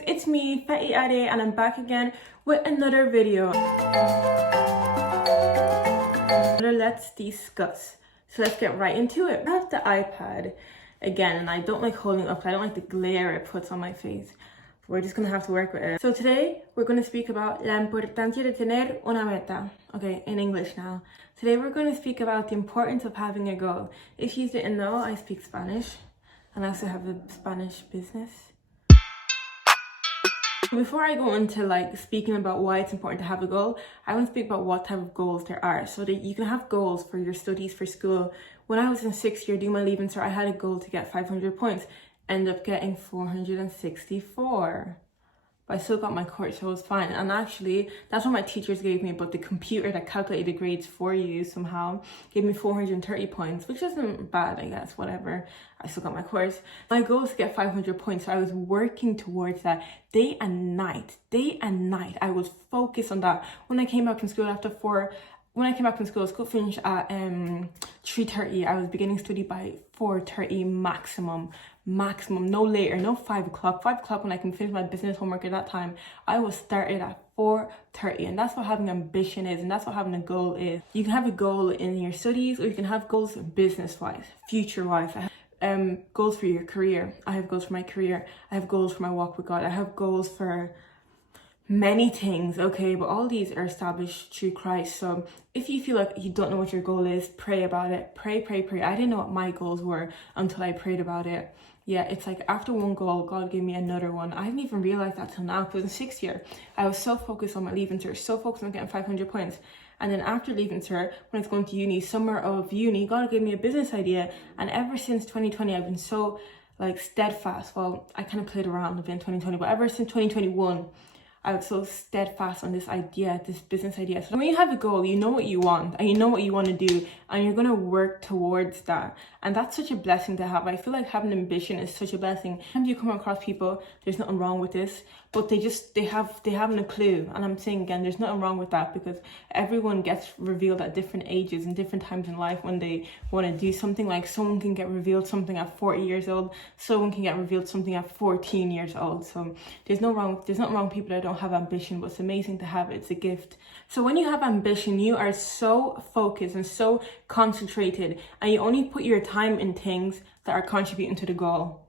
guys, it's me, Fatty Ade, and I'm back again with another video. Let's discuss. So let's get right into it. I have the iPad again, and I don't like holding it up. I don't like the glare it puts on my face. We're just gonna have to work with it. So today we're gonna speak about la importancia de tener una meta. Okay, in English now. Today we're gonna speak about the importance of having a goal. If you didn't know, I speak Spanish, and I also have a Spanish business. Before I go into speaking about why it's important to have a goal, I want to speak about what type of goals there are. So that you can have goals for your studies, for school. When I was in 6th year doing my Leaving Cert, I had a goal to get 500 points. End up getting 464. But I still got my course, so it was fine. And actually, that's what my teachers gave me, but the computer that calculated the grades for you somehow gave me 430 points, which isn't bad, I guess, whatever. I still got my course. My goal is to get 500 points, so I was working towards that day and night. I was focused on that. When I came back from school school finished at 3:30. I was beginning study by 4:30 maximum, no later, no 5 o'clock. 5 o'clock when I can finish my business homework at that time. I was started at 4:30, and that's what having ambition is, and that's what having a goal is. You can have a goal in your studies, or you can have goals business-wise, future-wise. Goals for your career. I have goals for my career. I have goals for my walk with God. I have goals for many things, okay, but all these are established through Christ. So if you feel like you don't know what your goal is, pray about it. Pray. I didn't know what my goals were until I prayed about it. Yeah, it's like after one goal, God gave me another one. I didn't even realize that till now, because in 6th year, I was so focused on my Leaving Cert, so focused on getting 500 points. And then after Leaving Cert, when I was going to uni, summer of uni, God gave me a business idea. And ever since 2020, I've been so steadfast. Well, I kind of played around a bit in 2020, but ever since 2021, I was so steadfast on this idea, this business idea. So when you have a goal, you know what you want and you know what you want to do, and you're going to work towards that. And that's such a blessing to have. I feel like having ambition is such a blessing. Sometimes you come across people, there's nothing wrong with this, but they haven't a clue. And I'm saying again, there's nothing wrong with that, because everyone gets revealed at different ages and different times in life when they want to do something. Like someone can get revealed something at 40 years old, someone can get revealed something at 14 years old. So there's nothing wrong with people that don't have ambition, but it's amazing to have it. It's a gift. So when you have ambition, you are so focused and so concentrated, and you only put your time in things that are contributing to the goal.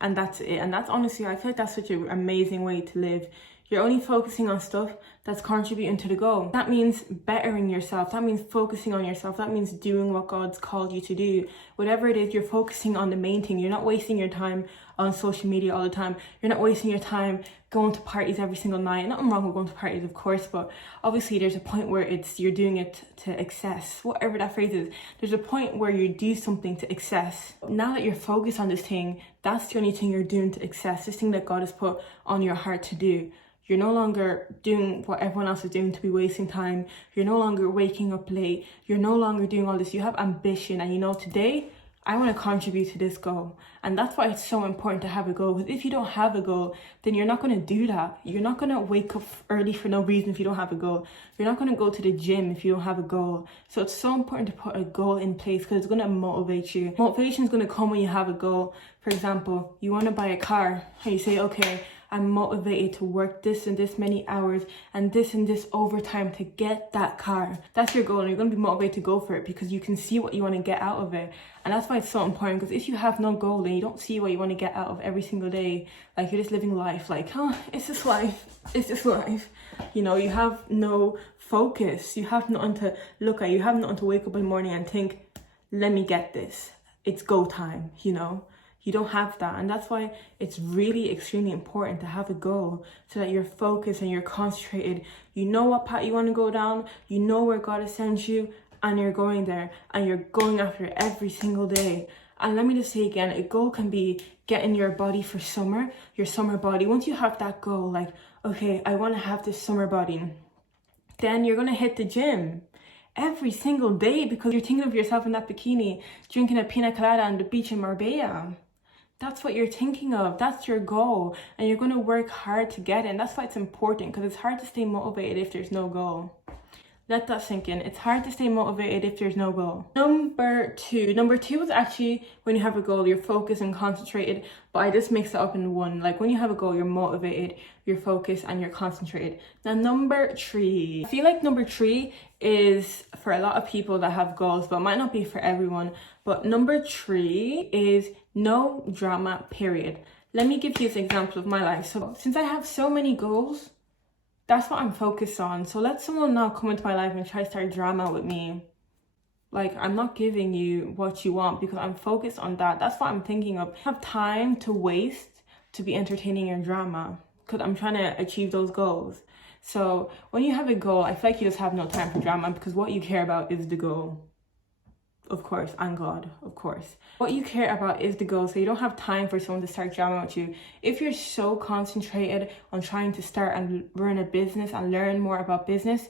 And that's it. And that's honestly, I feel like that's such an amazing way to live. You're only focusing on stuff that's contributing to the goal. That means bettering yourself. That means focusing on yourself. That means doing what God's called you to do. Whatever it is, you're focusing on the main thing. You're not wasting your time on social media all the time. You're not wasting your time going to parties every single night. Nothing wrong with going to parties, of course, but obviously there's a point where you're doing it to excess. Whatever that phrase is, there's a point where you do something to excess. Now that you're focused on this thing, that's the only thing you're doing to excess. This thing that God has put on your heart to do. You're no longer doing what everyone else is doing to be wasting time. You're no longer waking up late. You're no longer doing all this. You have ambition, and you know, today I want to contribute to this goal. And that's why it's so important to have a goal. Because if you don't have a goal, then you're not going to do that. You're not going to wake up early for no reason if you don't have a goal. You're not going to go to the gym if you don't have a goal. So it's so important to put a goal in place, because it's going to motivate you. Motivation is going to come when you have a goal. For example, you want to buy a car, and you say, okay, I'm motivated to work this and this many hours and this overtime to get that car. That's your goal, and you're going to be motivated to go for it because you can see what you want to get out of it. And that's why it's so important, because if you have no goal and you don't see what you want to get out of every single day, like you're just living life like, oh, it's just life. You know, you have no focus. You have nothing to look at. You have nothing to wake up in the morning and think, let me get this. It's go time, you know. You don't have that, and that's why it's really extremely important to have a goal, so that you're focused and you're concentrated. You know what path you want to go down, you know where God has sent you, and you're going there, and you're going after it every single day. And let me just say again, a goal can be getting your body for summer, your summer body. Once you have that goal, like, okay, I want to have this summer body, then you're going to hit the gym every single day, because you're thinking of yourself in that bikini, drinking a pina colada on the beach in Marbella. That's what you're thinking of. That's your goal. And you're going to work hard to get it. And that's why it's important, because it's hard to stay motivated if there's no goal. Let that sink in. It's hard to stay motivated if there's no goal. Number two is actually when you have a goal, you're focused and concentrated, but I just mix it up in one. Like when you have a goal, you're motivated, you're focused, and you're concentrated. Now, number three. I feel like number three is for a lot of people that have goals, but might not be for everyone. But number three is no drama, period. Let me give you an example of my life. So since I have so many goals, that's what I'm focused on. So let someone now come into my life and try to start drama with me. Like, I'm not giving you what you want because I'm focused on that. That's what I'm thinking of. I have time to waste to be entertaining your drama because I'm trying to achieve those goals. So when you have a goal, I feel like you just have no time for drama because what you care about is the goal. Of course, and God, of course. What you care about is the goal, so you don't have time for someone to start drama with you. If you're so concentrated on trying to start and run a business and learn more about business,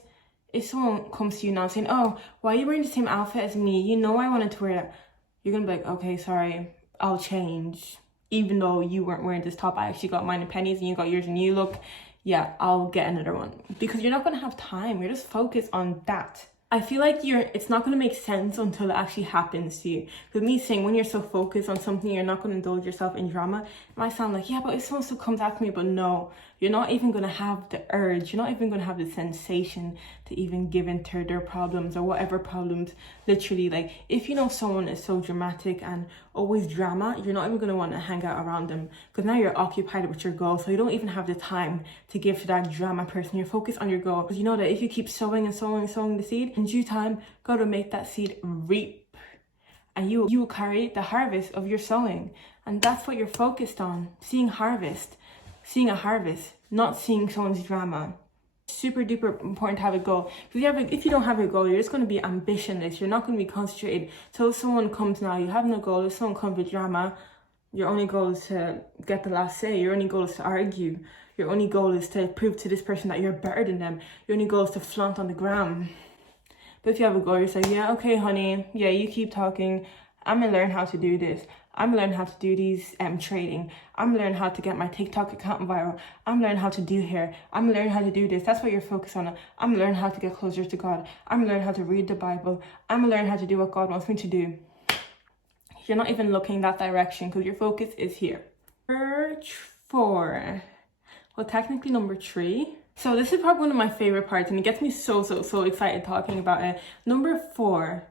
if someone comes to you now saying, oh, why are you wearing the same outfit as me? You know I wanted to wear that. You're going to be like, okay, sorry, I'll change. Even though you weren't wearing this top, I actually got mine in pennies and you got yours and you look, yeah, I'll get another one. Because you're not going to have time. You're just focused on that. I feel like it's not going to make sense until it actually happens to you. Because me saying when you're so focused on something, you're not going to indulge yourself in drama, it might sound like, yeah, but if someone still comes after me, but no, you're not even going to have the urge, you're not even going to have the sensation to even give in to their problems or whatever problems. Literally, like, if you know someone is so dramatic and always drama, you're not even going to want to hang out around them because now you're occupied with your goal, so you don't even have the time to give to that drama person. You're focused on your goal because you know that if you keep sowing and sowing and sowing the seed, in due time, God will make that seed reap and you will carry the harvest of your sowing. And that's what you're focused on, seeing a harvest, not seeing someone's drama. Super duper important to have a goal. Because if you don't have a goal, you're just going to be ambitionless. You're not going to be concentrated. So if someone comes now, you have no goal. If someone comes with drama, your only goal is to get the last say. Your only goal is to argue. Your only goal is to prove to this person that you're better than them. Your only goal is to flaunt on the gram. But if you have a goal, you're like, yeah, okay, honey. Yeah, you keep talking. I'm going to learn how to do this. I'm learning how to do these trading. I'm learning how to get my TikTok account viral. I'm learning how to do hair. I'm learning how to do this. That's what you're focused on. I'm learning how to get closer to God. I'm learning how to read the Bible. I'm learning how to do what God wants me to do. You're not even looking that direction because your focus is here. Number 4. Well, technically number 3. So this is probably one of my favorite parts and it gets me so excited talking about it. Number 4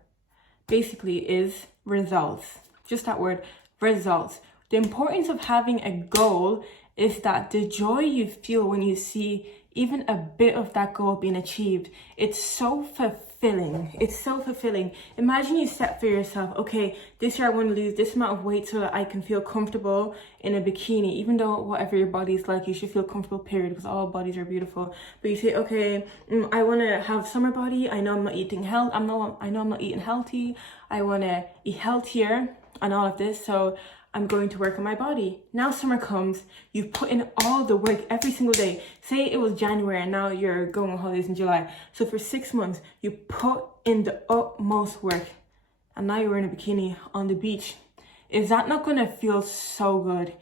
basically is results. Just that word, results. The importance of having a goal is that the joy you feel when you see even a bit of that goal being achieved, it's so fulfilling. It's so fulfilling. Imagine you set for yourself, okay, this year I want to lose this amount of weight so that I can feel comfortable in a bikini. Even though whatever your body is like, you should feel comfortable, period, because all bodies are beautiful. But you say, okay, I want to have summer body. I know I'm not eating health. I know I'm not eating healthy. I want to eat healthier and all of this. So I'm going to work on my body. Now summer comes, you've put in all the work every single day. Say it was January and now you're going on holidays in July. So for 6 months, you put in the utmost work and now you're wearing a bikini on the beach. Is that not going to feel so good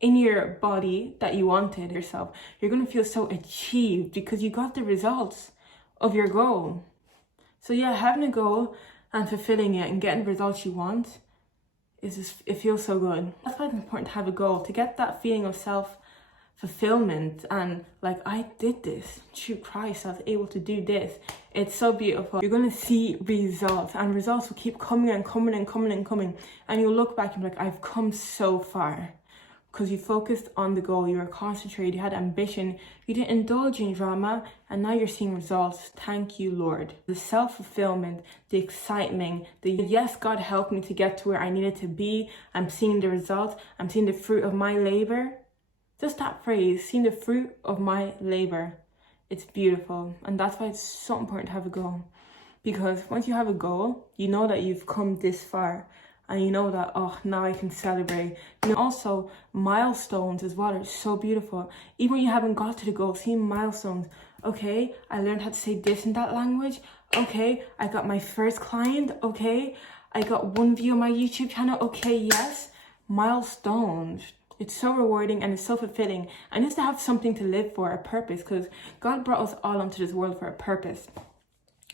in your body that you wanted yourself? You're going to feel so achieved because you got the results of your goal. So yeah, having a goal and fulfilling it and getting the results you want, it feels so good. That's why it's important to have a goal, to get that feeling of self-fulfillment and like, I did this, through Christ, I was able to do this. It's so beautiful. You're going to see results and results will keep coming and coming and coming and coming. And you'll look back and be like, I've come so far. Because you focused on the goal, you were concentrated, you had ambition, you didn't indulge in drama, and now you're seeing results. Thank you, Lord. The self-fulfillment, the excitement, the yes, God helped me to get to where I needed to be. I'm seeing the results. I'm seeing the fruit of my labor. Just that phrase, seeing the fruit of my labor. It's beautiful. And that's why it's so important to have a goal. Because once you have a goal, you know that you've come this far. And you know that, oh, now I can celebrate. And also, milestones as well are so beautiful. Even when you haven't got to the goal, seeing milestones. Okay, I learned how to say this in that language. Okay, I got my first client. Okay, I got 1 view on my YouTube channel. Okay, yes. Milestones. It's so rewarding and it's so fulfilling. And just to have something to live for, a purpose. Because God brought us all onto this world for a purpose.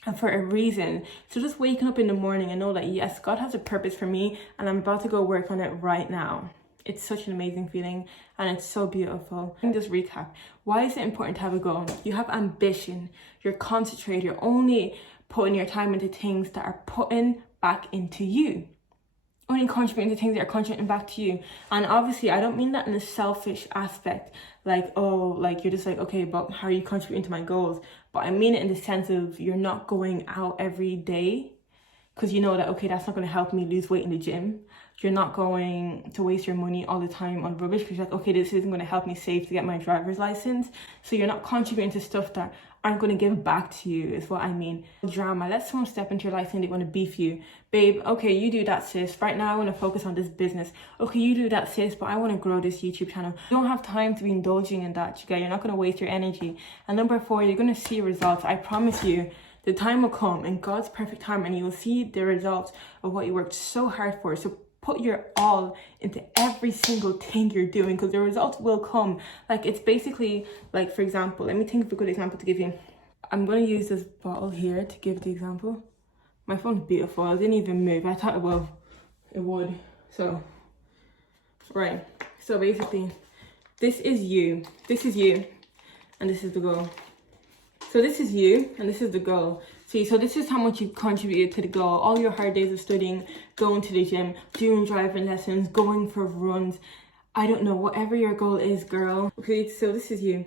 and for a reason. So just waking up in the morning and know that yes, God has a purpose for me and I'm about to go work on it right now. It's such an amazing feeling and it's so beautiful. And just recap, why is it important to have a goal? You have ambition, you're concentrated, you're only putting your time into things that are putting back into you. Only contributing to things that are contributing back to you. And obviously I don't mean that in a selfish aspect, like, oh, like you're just like, okay, but how are you contributing to my goals? But I mean it in the sense of you're not going out every day because you know that, okay, that's not going to help me lose weight in the gym. You're not going to waste your money all the time on rubbish because you're like, okay, this isn't going to help me save to get my driver's license. So you're not contributing to stuff that aren't going to give back to you is what I mean. Drama. Let someone step into your life and they want to beef you. Babe, okay, you do that, sis. Right now I want to focus on this business. Okay, you do that, sis, but I want to grow this YouTube channel. You don't have time to be indulging in that, you guys. You're not going to waste your energy. And number 4, you're going to see results. I promise you. The time will come in God's perfect time and you will see the results of what you worked so hard for. So put your all into every single thing you're doing because the results will come. Like it's basically like, for example, let me think of a good example to give you. I'm going to use this bottle here to give the example. My phone's beautiful. I didn't even move. I thought it would. So, right. So basically, this is you. This is you. And this is the goal. So this is you and this is the goal. See, so this is how much you contributed to the goal. All your hard days of studying, going to the gym, doing driving lessons, going for runs. I don't know, whatever your goal is, girl. Okay, so this is you.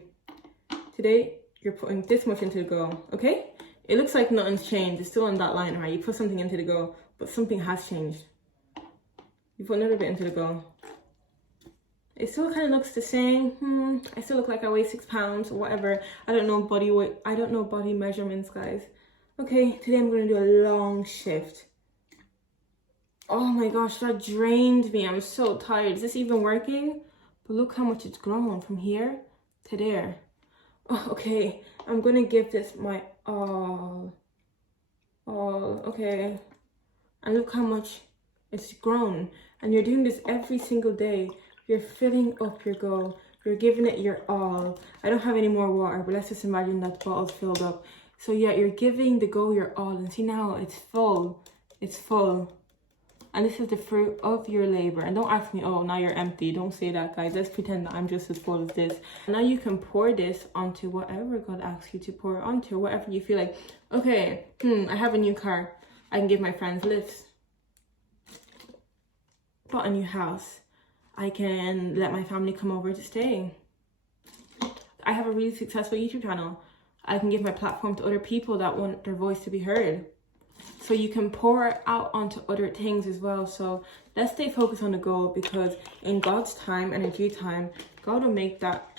Today, you're putting this much into the goal, okay? It looks like nothing's changed. It's still on that line, right? You put something into the goal, but something has changed. You put another bit into the goal. It still kind of looks the same. I still look like I weigh 6 pounds or whatever. I don't know body weight. I don't know body measurements, guys. Okay, today I'm going to do a long shift. Oh my gosh, that drained me. I'm so tired. Is this even working? But look how much it's grown from here to there. Oh, okay, I'm going to give this my all. Okay. And look how much it's grown. And you're doing this every single day. You're filling up your goal. You're giving it your all. I don't have any more water, but let's just imagine that the bottle's filled up. So yeah, you're giving the goal your all. And see now, it's full. It's full. And this is the fruit of your labor. And don't ask me, oh, now you're empty. Don't say that, guys. Let's pretend that I'm just as full as this. And now you can pour this onto whatever God asks you to pour onto. Whatever you feel like, okay, I have a new car. I can give my friends lifts. Bought a new house. I can let my family come over to stay. I have a really successful YouTube channel. I can give my platform to other people that want their voice to be heard. So you can pour out onto other things as well. So let's stay focused on the goal because in God's time and in due time, God will make that,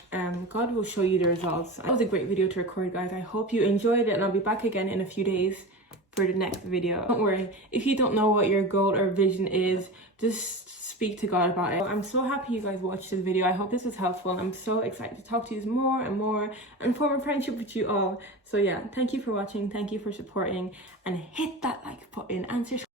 God will show you the results. That was a great video to record, guys. I hope you enjoyed it and I'll be back again in a few days for the next video. Don't worry, if you don't know what your goal or vision is, just speak to God about it. I'm so happy you guys watched this video. I hope this was helpful. I'm so excited to talk to you more and more and form a friendship with you all. So yeah, thank you for watching, thank you for supporting, and hit that like button and subscribe.